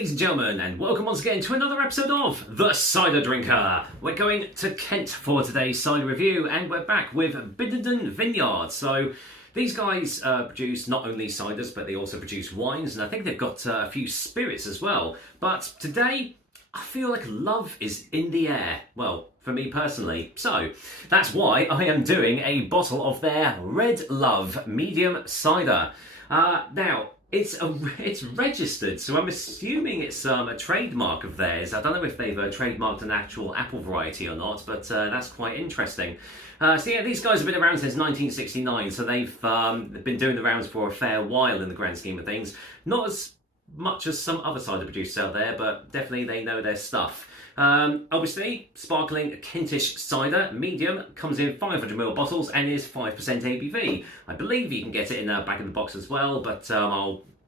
ladies and gentlemen, and welcome once again to another episode of The Cider Drinker. We're going to Kent for today's cider review, and we're back with Biddenden Vineyard. So these guys produce not only ciders, but they also produce wines, and I think they've got a few spirits as well. But today, I feel like love is in the air. Well, for me personally. So that's why I am doing a bottle of their Red Love medium cider. Now, it's registered, so I'm assuming it's a trademark of theirs. I don't know if they've trademarked an actual apple variety or not, but that's quite interesting. So yeah, these guys have been around since 1969, so they've been doing the rounds for a fair while in the grand scheme of things. Not as much as some other cider producers out there, but definitely they know their stuff. Obviously, sparkling Kentish cider, medium, comes in 500ml bottles and is 5% ABV. I believe you can get it in a bag in the box as well, but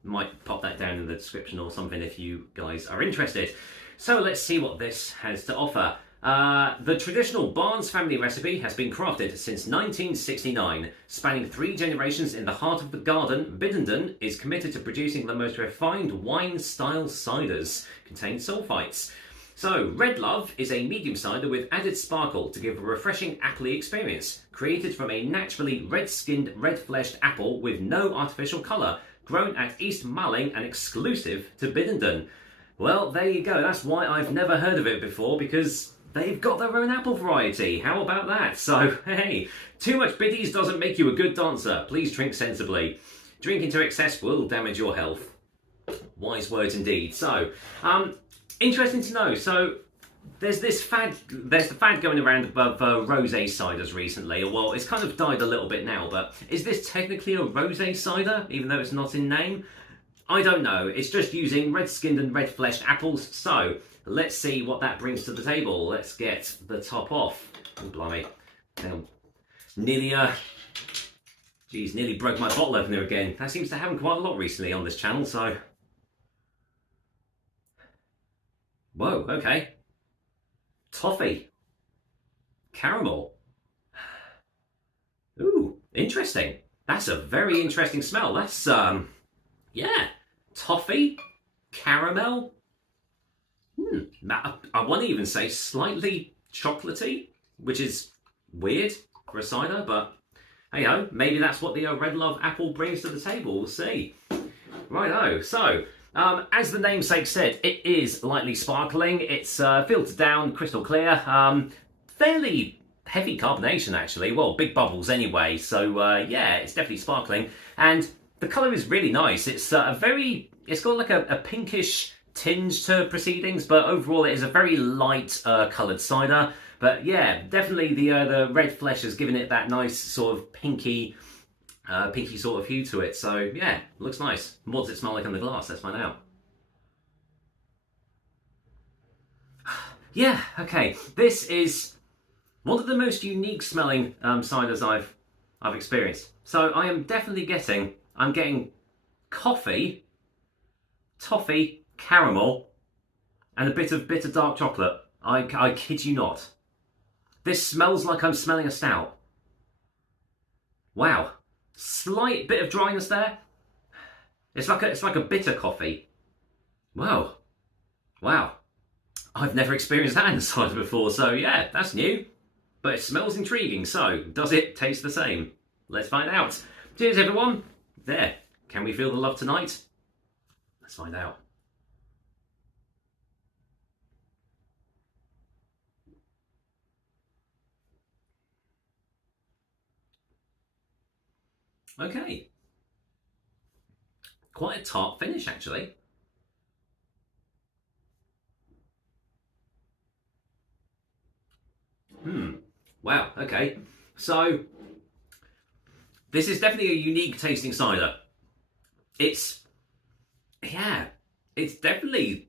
might pop that down in the description or something if you guys are interested. So let's see what this has to offer. The traditional Barnes family recipe has been crafted since 1969. Spanning 3 generations in the heart of the garden, Biddenden is committed to producing the most refined wine-style ciders. Contain sulfites. So, Red Love is a medium cider with added sparkle to give a refreshing appley experience. Created from a naturally red-skinned, red-fleshed apple with no artificial colour, grown at East Malling and exclusive to Biddenden. Well, there you go. That's why I've never heard of it before, because they've got their own apple variety. How about that? So, hey, too much biddies doesn't make you a good dancer. Please drink sensibly. Drinking to excess will damage your health. Wise words indeed. So, interesting to know. So there's the fad going around above rosé ciders recently. Well, it's kind of died a little bit now, but is this technically a rosé cider, even though it's not in name? I don't know. It's just using red-skinned and red-fleshed apples. So let's see what that brings to the table. Let's get the top off. Oh, blimey. Nearly broke my bottle opener again. That seems to happen quite a lot recently on this channel, so... Whoa, okay. Toffee. Caramel. Ooh, interesting. That's a very interesting smell. That's, yeah. Toffee. Caramel. I want to even say slightly chocolatey, which is weird for a cider, but hey-ho, maybe that's what the Red Love apple brings to the table. We'll see. Righto, so... as the namesake said, it is lightly sparkling. It's filtered down, crystal clear. Fairly heavy carbonation, actually. Well, big bubbles anyway. So, yeah, it's definitely sparkling. And the colour is really nice. It's it's got like a pinkish tinge to proceedings, but overall it is a very light coloured cider. But yeah, definitely the red flesh has given it that nice sort of pinky sort of hue to it. So yeah, looks nice. What does it smell like on the glass? Let's find out. Yeah, okay. This is one of the most unique smelling ciders I've experienced. So I am definitely getting coffee, toffee, caramel, and a bit of bitter dark chocolate. I kid you not. This smells like I'm smelling a stout. Wow. Slight bit of dryness there. It's like a bitter coffee. Wow. I've never experienced that in a cider before, so yeah, that's new. But it smells intriguing, so does it taste the same? Let's find out. Cheers, everyone. There. Can we feel the love tonight? Let's find out. Okay. Quite a tart finish, actually. Wow, okay. So, this is definitely a unique tasting cider. It's definitely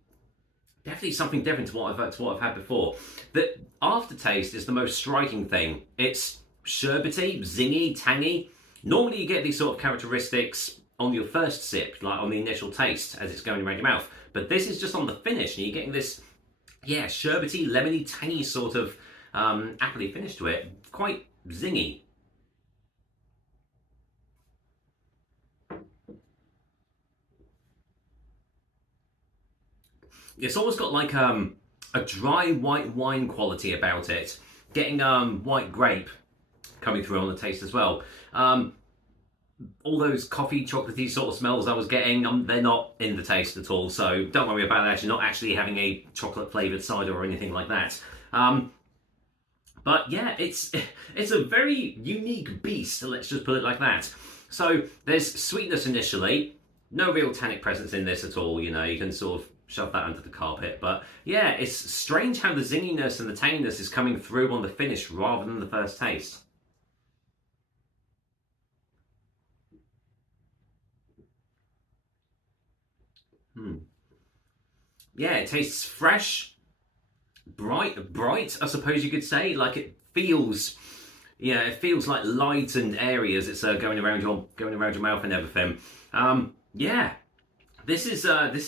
something different to what I've had before. The aftertaste is the most striking thing. It's sherbety, zingy, tangy. Normally you get these sort of characteristics on your first sip, like on the initial taste as it's going around your mouth. But this is just on the finish, and you're getting this, yeah, sherbety, lemony, tangy sort of appley finish to it. Quite zingy. It's almost got like a dry white wine quality about it. Getting white grape coming through on the taste as well. All those coffee, chocolatey sort of smells I was getting, they're not in the taste at all. So don't worry about that. You're not actually having a chocolate flavoured cider or anything like that. But yeah, it's a very unique beast, let's just put it like that. So there's sweetness initially, no real tannic presence in this at all, you know, you can sort of shove that under the carpet. But yeah, it's strange how the zinginess and the tanginess is coming through on the finish rather than the first taste. Yeah, it tastes fresh, bright, I suppose you could say. Like it feels, yeah, it feels like light and airy as it's going around your mouth and everything. Yeah, this is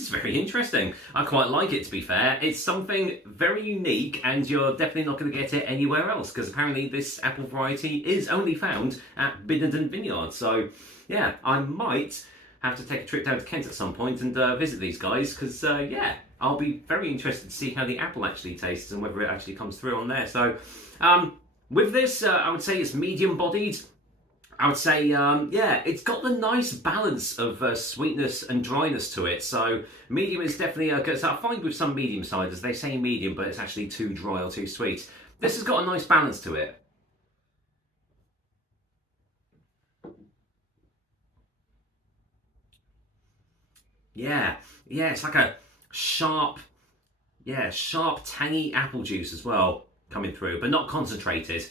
very interesting. I quite like it, to be fair. It's something very unique, and you're definitely not going to get it anywhere else because apparently this apple variety is only found at Biddenden Vineyard. So yeah, I might have to take a trip down to Kent at some point and visit these guys because yeah, I'll be very interested to see how the apple actually tastes and whether it actually comes through on there. So with this, I would say it's medium bodied. I would say, yeah, it's got the nice balance of sweetness and dryness to it. So medium is definitely good. So I find with some medium ciders, they say medium, but it's actually too dry or too sweet. This has got a nice balance to it. Yeah, yeah, it's like a sharp, yeah, sharp, tangy apple juice as well coming through, but not concentrated.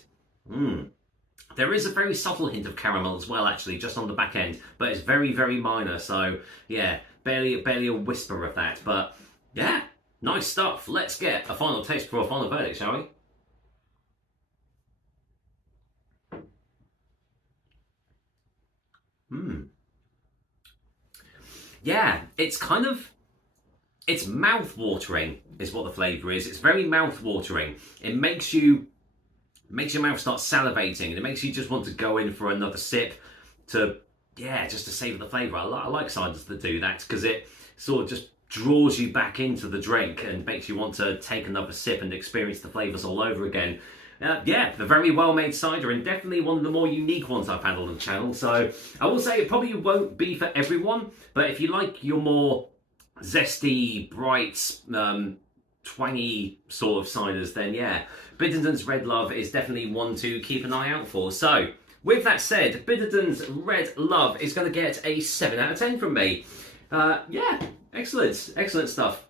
There is a very subtle hint of caramel as well, actually, just on the back end, but it's very, very minor. So yeah, barely a whisper of that. But yeah, nice stuff. Let's get a final taste for a final verdict, shall we? Yeah, it's kind of, it's mouth-watering is what the flavour is. It's very mouth-watering. It makes your mouth start salivating, and it makes you just want to go in for another sip to, yeah, just to savour the flavour. I like ciders that do that because it sort of just draws you back into the drink and makes you want to take another sip and experience the flavours all over again. Yeah, a very well-made cider, and definitely one of the more unique ones I've had on the channel. So I will say it probably won't be for everyone, but if you like your more zesty, bright, twangy sort of ciders, then yeah, Biddenden's Red Love is definitely one to keep an eye out for. So with that said, Biddenden's Red Love is going to get a 7 out of 10 from me. Yeah, excellent stuff.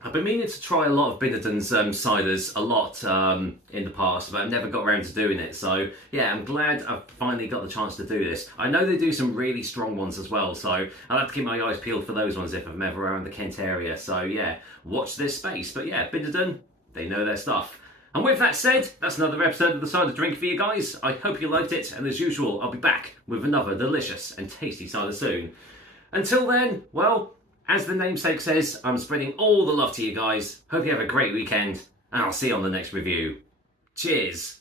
I've been meaning to try a lot of Biddenden's ciders a lot in the past, but I've never got around to doing it. So yeah, I'm glad I've finally got the chance to do this. I know they do some really strong ones as well, so I'll have to keep my eyes peeled for those ones if I'm ever around the Kent area. So yeah, watch this space. But yeah, Biddenden, they know their stuff. And with that said, that's another episode of The Cider Drink for you guys. I hope you liked it, and as usual, I'll be back with another delicious and tasty cider soon. Until then, well, as the namesake says, I'm spreading all the love to you guys. Hope you have a great weekend, and I'll see you on the next review. Cheers!